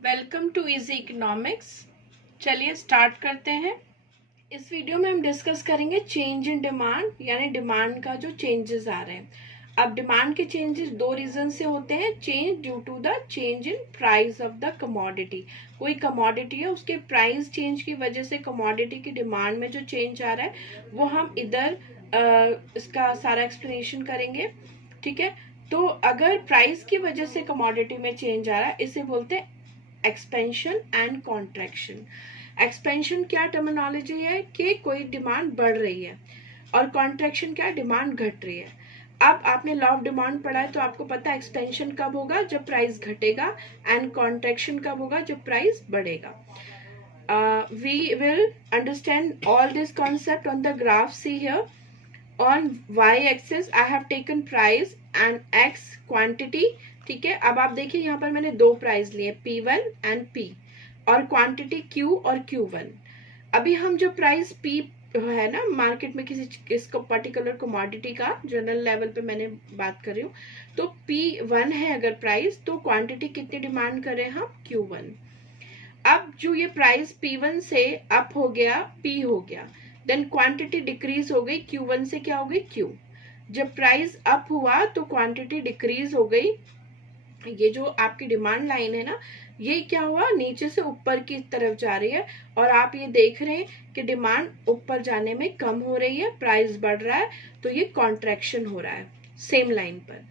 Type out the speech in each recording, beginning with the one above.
Welcome to easy economics. चलिए start करते हैं। इस वीडियो में हम डिस्कस करेंगे चेंज इन डिमांड, यानी डिमांड का जो चेंजेस आ रहे हैं। अब डिमांड के चेंजेस दो रीजन से होते हैं। Change due to the change in price of the commodity. कोई कमोडिटी है, उसके प्राइस चेंज की वजह से कमोडिटी की डिमांड में जो चेंज आ रहा है वो हम इधर इसका सारा एक्सप्लेनेशन करेंगे। ठीक है, तो अगर प्राइस की वजह से कमोडिटी में चेंज आ रहा है, इसे बोलते हैं एक्सपेंशन एंड कॉन्ट्रैक्शन। एक्सपेंशन क्या टर्मिनोलॉजी है कि कोई डिमांड बढ़ रही है, और कॉन्ट्रैक्शन क्या, डिमांड घट रही है। अब आपने लॉ ऑफ डिमांड पढ़ा है तो आपको पता है एक्सपेंशन कब होगा, जब प्राइस घटेगा, एंड कॉन्ट्रैक्शन कब होगा, जब प्राइस बढ़ेगा। We will understand all this concept on the graph. See here, on y-axis I have taken price and x quantity. ठीक है, अब आप देखिए यहाँ पर मैंने दो प्राइस लिए, P1 एंड P, और क्वांटिटी Q और Q1। अभी हम जो प्राइस P है ना मार्केट में किसी पर्टिकुलर कमोडिटी का, जनरल लेवल पे मैंने बात कर रही हूँ, तो P1 है अगर प्राइस, तो क्वांटिटी कितनी डिमांड कर रहे हैं हम, Q1। अब जो ये प्राइस P1 से अप हो गया, P हो गया, देन क्वांटिटी डिक्रीज हो गई, Q1 से क्या हो गई, Q। जब प्राइस अप हुआ तो क्वांटिटी डिक्रीज हो गई। ये जो आपकी डिमांड लाइन है ना, ये क्या हुआ, नीचे से ऊपर की तरफ जा रही है, और आप ये देख रहे हैं कि डिमांड ऊपर जाने में कम हो रही है, प्राइस बढ़ रहा है, तो ये कॉन्ट्रैक्शन हो रहा है सेम लाइन पर।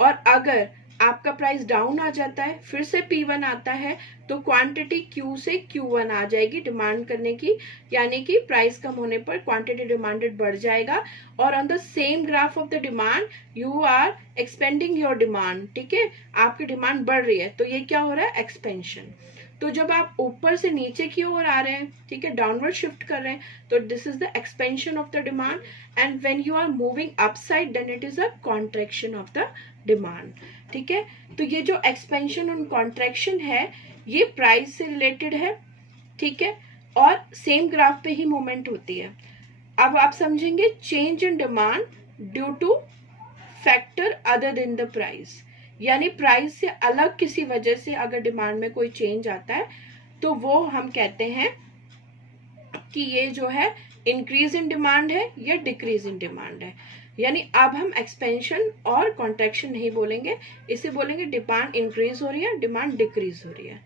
और अगर आपका प्राइस डाउन आ जाता है, फिर से P1 आता है, तो क्वांटिटी Q से Q1 आ जाएगी डिमांड करने की, यानी कि प्राइस कम होने पर क्वांटिटी डिमांडेड बढ़ जाएगा। और on the same graph of the demand you are expending your demand. ठीक है, आपकी डिमांड बढ़ रही है, तो ये क्या हो रहा है, एक्सपेंशन। तो जब आप ऊपर से नीचे की ओर आ रहे हैं, ठीक है, डाउनवर्ड शिफ्ट कर रहे हैं, तो this is the expansion of the demand. And when you are moving upside, then it is a contraction of the demand. ठीक है, तो ये जो एक्सपेंशन और कॉन्ट्रैक्शन है, ये प्राइस से रिलेटेड है। ठीक है, और सेम ग्राफ पे ही मूवमेंट होती है। अब आप समझेंगे change in demand due two factor other than the price, यानी प्राइस से अलग किसी वजह से अगर डिमांड में कोई चेंज आता है, तो वो हम कहते हैं कि ये जो है इंक्रीज इन डिमांड है या डिक्रीज इन डिमांड है। यानी अब हम एक्सपेंशन और कॉन्ट्रैक्शन नहीं बोलेंगे, इसे बोलेंगे डिमांड इंक्रीज हो रही है, डिमांड डिक्रीज हो रही है।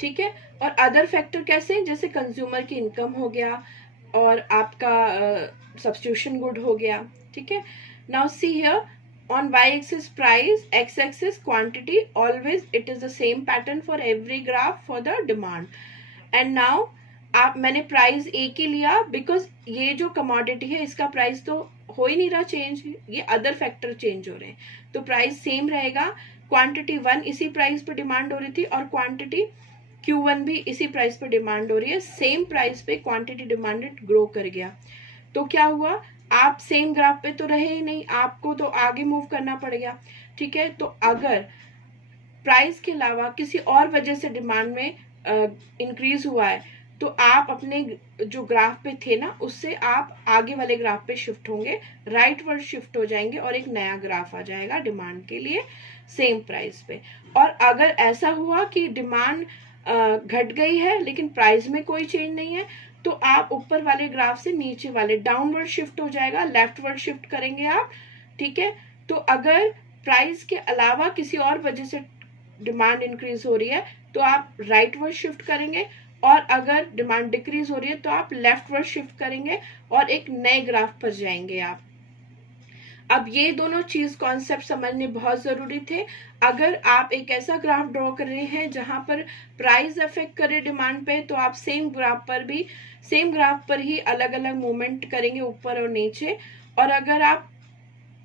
ठीक है, और अदर फैक्टर कैसे हैं, जैसे कंज्यूमर की इनकम हो गया, और आपका सब्स्टिट्यूशन गुड हो गया। ठीक है, now see here, on y-axis price, x-axis quantity, always it is the same pattern for every graph for the demand. And now मैंने प्राइस ए की लिया, बिकॉज ये जो कमोडिटी है इसका प्राइस तो हो ही नहीं रहा चेंज, ये अदर फैक्टर चेंज हो रहे हैं, तो प्राइस सेम रहेगा। क्वांटिटी 1 इसी प्राइस पे डिमांड हो रही थी, और क्वांटिटी Q1 भी इसी प्राइस पे डिमांड हो रही है। सेम प्राइस पे क्वांटिटी डिमांडेड ग्रो कर गया, तो क्या हुआ, आप सेम ग्राफ पे तो रहे ही नहीं, आपको तो आगे मूव करना पड़ गया। ठीक है, तो अगर प्राइस के अलावा किसी और वजह से डिमांड में इंक्रीज हुआ है, तो आप अपने जो ग्राफ पे थे ना, उससे आप आगे वाले ग्राफ पे शिफ्ट होंगे, राइट वर्ड शिफ्ट हो जाएंगे, और एक नया ग्राफ आ जाएगा डिमांड के लिए सेम प्राइस पे। और अगर ऐसा हुआ कि डिमांड घट गई है लेकिन प्राइस में कोई चेंज नहीं है, तो आप ऊपर वाले ग्राफ से नीचे वाले डाउनवर्ड शिफ्ट हो जाएगा, लेफ्टवर्ड शिफ्ट करेंगे आप। ठीक है, तो अगर प्राइस के अलावा किसी और वजह से डिमांड इंक्रीज हो रही है, तो आप राइटवर्ड शिफ्ट करेंगे, और अगर डिमांड डिक्रीज हो रही है तो आप लेफ्टवर्ड शिफ्ट करेंगे, और एक नए ग्राफ पर जाएंगे आप। अब ये दोनों चीज कॉन्सेप्ट समझने बहुत जरूरी थे। अगर आप एक ऐसा ग्राफ ड्रॉ कर रहे हैं जहां पर प्राइस अफेक्ट करे डिमांड पे, तो आप सेम ग्राफ पर ही अलग अलग मूवमेंट करेंगे ऊपर और नीचे। और अगर आप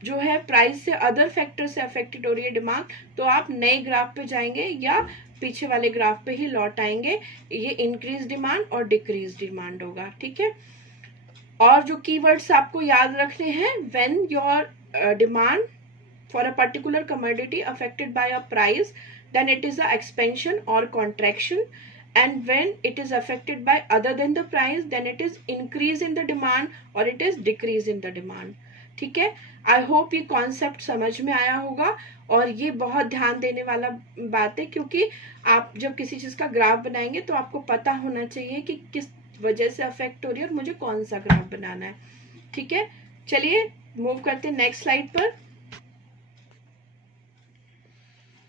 जो है प्राइस से अदर फैक्टर से अफेक्टेड हो रही है डिमांड, तो आप नए ग्राफ पे जाएंगे या पीछे वाले ग्राफ पे ही लौट आएंगे। ये इंक्रीज डिमांड और डिक्रीज डिमांड होगा। ठीक है, और जो कीवर्ड्स आपको याद रखने हैं, when your demand for a particular commodity affected by a price, then it is a expansion or contraction, and when it is affected by other than the price, then it is increase in the demand or it is decrease in the demand. ठीक है, I hope ये concept समझ में आया होगा। और ये बहुत ध्यान देने वाला बात है, क्योंकि आप जब किसी चीज़ का ग्राफ बनाएंगे तो आपको पता होना चाहिए कि किस वजह से अफेक्ट हो रही है और मुझे कौन सा ग्राफ बनाना है। ठीक है, चलिए मूव करते हैं नेक्स्ट स्लाइड पर।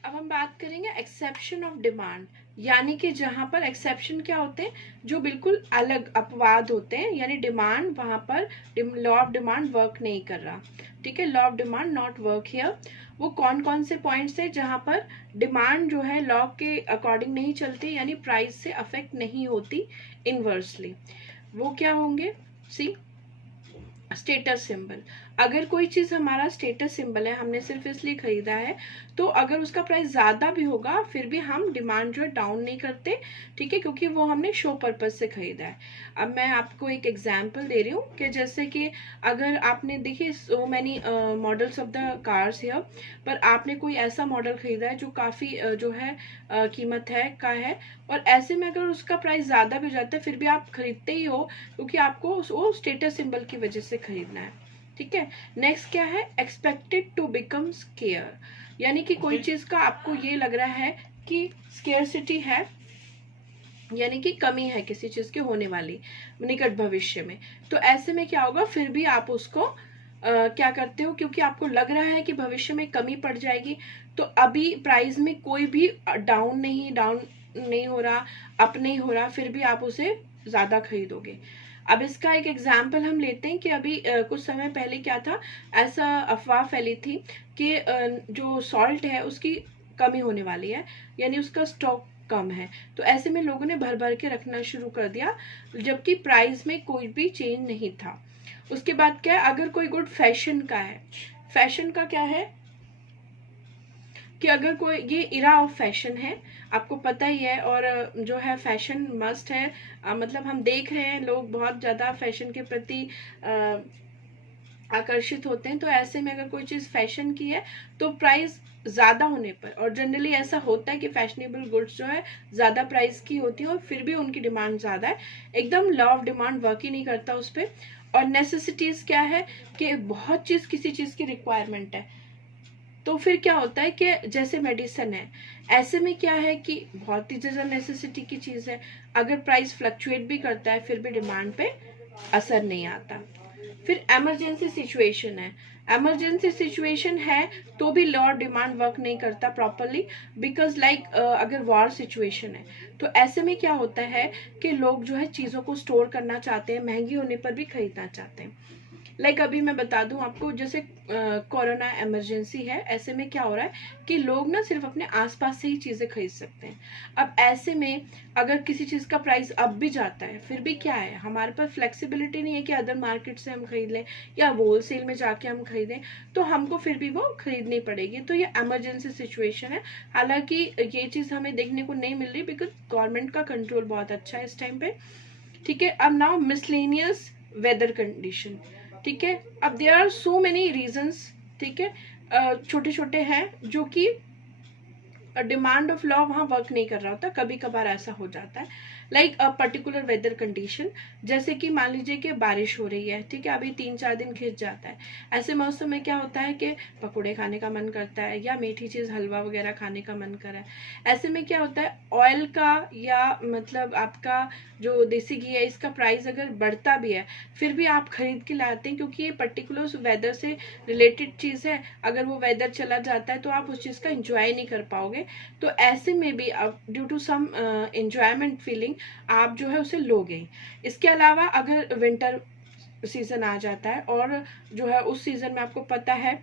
अब हम बात करेंगे एक्सेप्शन ऑफ डिमांड, यानी कि जहां पर एक्सेप्शन क्या होते हैं, जो बिल्कुल अलग अपवाद होते हैं, यानी डिमांड वहां पर लॉ ऑफ डिमांड वर्क नहीं कर रहा। ठीक है, law of demand not work here. वो कौन कौन से पॉइंट्स है जहां पर डिमांड जो है लॉ के अकॉर्डिंग नहीं चलती, यानी प्राइस से अफेक्ट नहीं होती इनवर्सली, वो क्या होंगे? सी, स्टेटस सिंबल। अगर कोई चीज हमारा स्टेटस सिंबल है, हमने सिर्फ इसलिए खरीदा है, तो अगर उसका प्राइस ज्यादा भी होगा फिर भी हम डिमांड जो है डाउन नहीं करते। ठीक है, क्योंकि वो हमने शो पर्पज से खरीदा है। अब मैं आपको एक एग्जांपल दे रही हूँ कि जैसे कि अगर आपने देखिए so many models of the cars here, पर आपने कोई ऐसा मॉडल खरीदा है जो काफी जो है कीमत है का है, और ऐसे में अगर उसका प्राइस ज्यादा भी हो जाता है फिर भी आप खरीदते ही हो, क्योंकि आपको वो स्टेटस सिंबल की वजह से खरीदना है। ठीक है, नेक्स्ट क्या है? एक्सपेक्टेड टू बिकम स्केयर, यानी कि कोई चीज का आपको ये लग रहा है कि स्केयरसिटी है, यानी कि कमी है किसी चीज की होने वाली निकट भविष्य में, तो ऐसे में क्या होगा, फिर भी आप उसको क्या करते हो, क्योंकि आपको लग रहा है कि भविष्य में कमी पड़ जाएगी, तो अभी प्राइस में कोई भी डाउन नहीं हो रहा, अप नहीं हो रहा, फिर भी आप उसे ज्यादा खरीदोगे। अब इसका एक एग्जाम्पल हम लेते हैं कि अभी कुछ समय पहले क्या था, ऐसा अफवाह फैली थी कि जो सॉल्ट है उसकी कमी होने वाली है, यानी उसका स्टॉक कम है, तो ऐसे में लोगों ने भर भर के रखना शुरू कर दिया, जबकि प्राइस में कोई भी चेंज नहीं था। उसके बाद क्या है, अगर कोई गुड फैशन का है, फैशन का क्या है कि अगर कोई, ये इरा ऑफ फैशन है, आपको पता ही है, और जो है फैशन मस्ट है, मतलब हम देख रहे हैं लोग बहुत ज्यादा फैशन के प्रति आकर्षित होते हैं, तो ऐसे में अगर कोई चीज फैशन की है तो प्राइस ज्यादा होने पर, और जनरली ऐसा होता है कि फैशनेबल गुड्स जो है ज्यादा प्राइस की होती है और फिर भी उनकी डिमांड ज्यादा है, एकदम लॉ ऑफ डिमांड वर्क ही नहीं करता उस पर। और नेसेसिटीज क्या है कि बहुत चीज किसी चीज की रिक्वायरमेंट है, तो फिर क्या होता है कि जैसे मेडिसिन है, ऐसे में क्या है कि बहुत ही ज्यादा नेसेसिटी की चीज है, अगर प्राइस फ्लक्चुएट भी करता है फिर भी डिमांड पे असर नहीं आता। फिर इमरजेंसी सिचुएशन है, इमरजेंसी सिचुएशन है तो भी लॉ डिमांड वर्क नहीं करता प्रॉपरली, बिकॉज लाइक अगर वॉर सिचुएशन है तो ऐसे में क्या होता है कि लोग जो है चीजों को स्टोर करना चाहते हैं, महंगी होने पर भी खरीदना चाहते हैं। लाइक अभी मैं बता दूं आपको, जैसे कोरोना इमरजेंसी है, ऐसे में क्या हो रहा है कि लोग ना सिर्फ अपने आसपास से ही चीजें खरीद सकते हैं। अब ऐसे में अगर किसी चीज का प्राइस अब भी जाता है, फिर भी क्या है, हमारे पास फ्लेक्सिबिलिटी नहीं है कि अदर मार्केट से हम खरीद लें या होलसेल में जाके हम खरीदें, तो हमको फिर भी वो खरीदनी पड़ेगी, तो ये इमरजेंसी सिचुएशन है। हालांकि ये चीज हमें देखने को नहीं मिल रही, बिकॉज गवर्नमेंट का कंट्रोल बहुत अच्छा है इस टाइम पे। ठीक है, अब नाउ मिसलेनियस वेदर कंडीशन। ठीक है, अब there are so many reasons, ठीक है, छोटे छोटे हैं जो कि डिमांड ऑफ लॉ वहां वर्क नहीं कर रहा होता, कभी कभार ऐसा हो जाता है। Like a particular weather condition, जैसे कि मान लीजिए कि बारिश हो रही है, ठीक है, अभी 3-4 दिन खिंच जाता है, ऐसे मौसम में क्या होता है कि पकौड़े खाने का मन करता है या मीठी चीज हलवा वगैरह खाने का मन कर रहा है। ऐसे में क्या होता है, ऑयल का या मतलब आपका जो देसी घी है इसका प्राइस अगर बढ़ता भी है फिर भी आप खरीद के लाते हैं, क्योंकि ये पर्टिकुलर वेदर से रिलेटेड चीज है, अगर वो वेदर चला जाता है तो आप उस चीज का एंजॉय नहीं कर पाओगे, तो ऐसे में भी आप due to some enjoyment feeling आप जो है उसे लोगे। इसके अलावा अगर विंटर सीजन आ जाता है और जो है उस सीजन में आपको पता है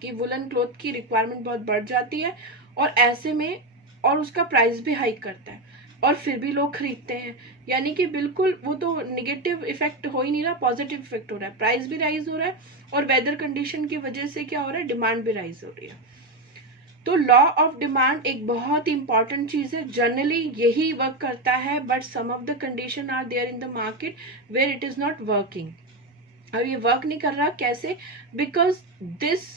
कि वुलन क्लॉथ की रिक्वायरमेंट बहुत बढ़ जाती है, और ऐसे में और उसका प्राइस भी हाइक करता है और फिर भी लोग खरीदते हैं, यानी कि बिल्कुल वो तो निगेटिव इफेक्ट हो ही नहीं रहा, पॉजिटिव इफेक्ट हो रहा है, प्राइस भी राइज हो रहा है और वेदर कंडीशन की वजह से क्या हो रहा है, डिमांड भी राइज हो रही है। तो लॉ ऑफ डिमांड एक बहुत ही इंपॉर्टेंट चीज है, जनरली यही वर्क करता है, but some of the condition are there in the market where it is not working. अब ये वर्क नहीं कर रहा, कैसे? Because this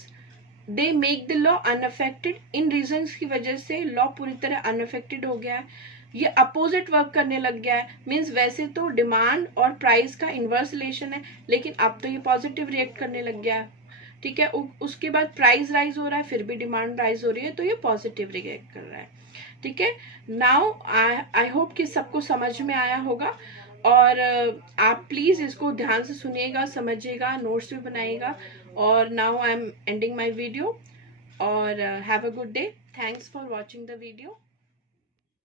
they make the law unaffected, इन रीजंस की वजह से लॉ पूरी तरह अनअफेक्टेड हो गया है, ये अपोजिट वर्क करने लग गया है। मीन्स वैसे तो डिमांड और प्राइस का इनवर्स रिलेशन है, लेकिन अब तो ये पॉजिटिव रिएक्ट करने लग गया है। ठीक है। उसके बाद प्राइस राइज हो रहा है, फिर भी डिमांड राइज हो रही है, तो ये पॉजिटिव रिएक्ट कर रहा है। ठीक है। नाउ आई होप कि सबको समझ में आया होगा, और आप प्लीज़ इसको ध्यान से सुनिएगा, समझिएगा, नोट्स भी बनाइएगा। और now I am ending my video, और have a good day. Thanks for watching the video.